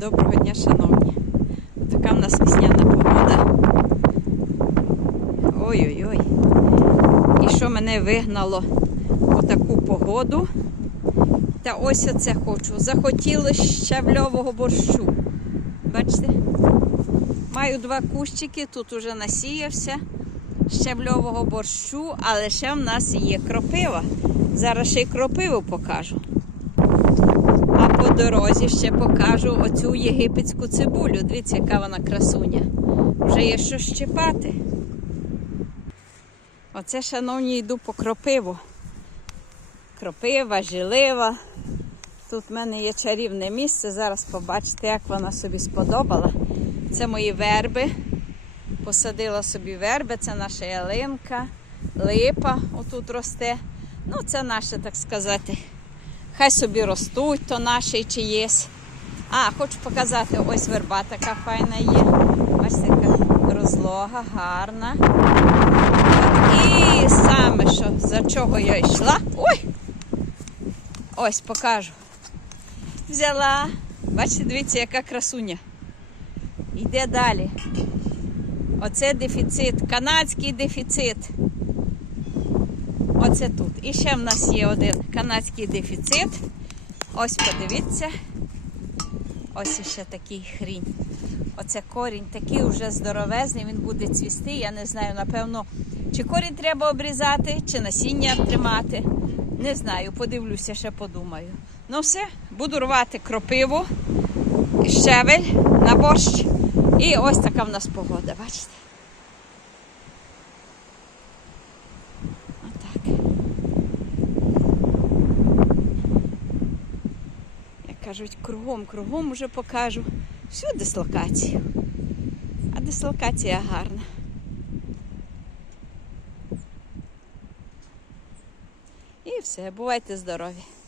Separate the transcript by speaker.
Speaker 1: Доброго дня, шановні. Така в нас весняна погода. Ой-ой-ой. І що мене вигнало у таку погоду? Та ось оце хочу. Захотілося щавльового борщу. Бачите? Маю два кущики, тут уже насіявся щавльового борщу, але ще в нас є кропива. Зараз ще й кропиву покажу. По дорозі ще покажу оцю єгипетську цибулю. Дивіться, яка вона красуня. Вже є що щипати. Оце, шановні, йду по кропиву. Кропива, жилива. Тут в мене є чарівне місце. Зараз побачите, як вона собі сподобала. Це мої верби. Посадила собі верби, це наша ялинка, липа отут росте. Ну, це наше, так сказати. Хай собі ростуть, то наше чи є. А, хочу показати, ось верба така файна є. Бачите, яка розлога, гарна. І саме, що за чого я йшла. Ой! Ось покажу. Взяла. Бачите, дивіться, яка красуня. Йде далі. Оце дефіцит, канадський дефіцит. Оце тут. І ще в нас є один канадський дефіцит. Ось подивіться. Ось іще такий хрінь. Оце корінь такий вже здоровезний, він буде цвісти. Я не знаю, напевно, чи корінь треба обрізати, чи насіння тримати. Не знаю, подивлюся, ще подумаю. Ну все, буду рвати кропиву, щавель на борщ. І ось така в нас погода, бачите? Отак. Як кажуть, кругом, кругом уже покажу всю дислокацію. А дислокація гарна. І все, бувайте здорові!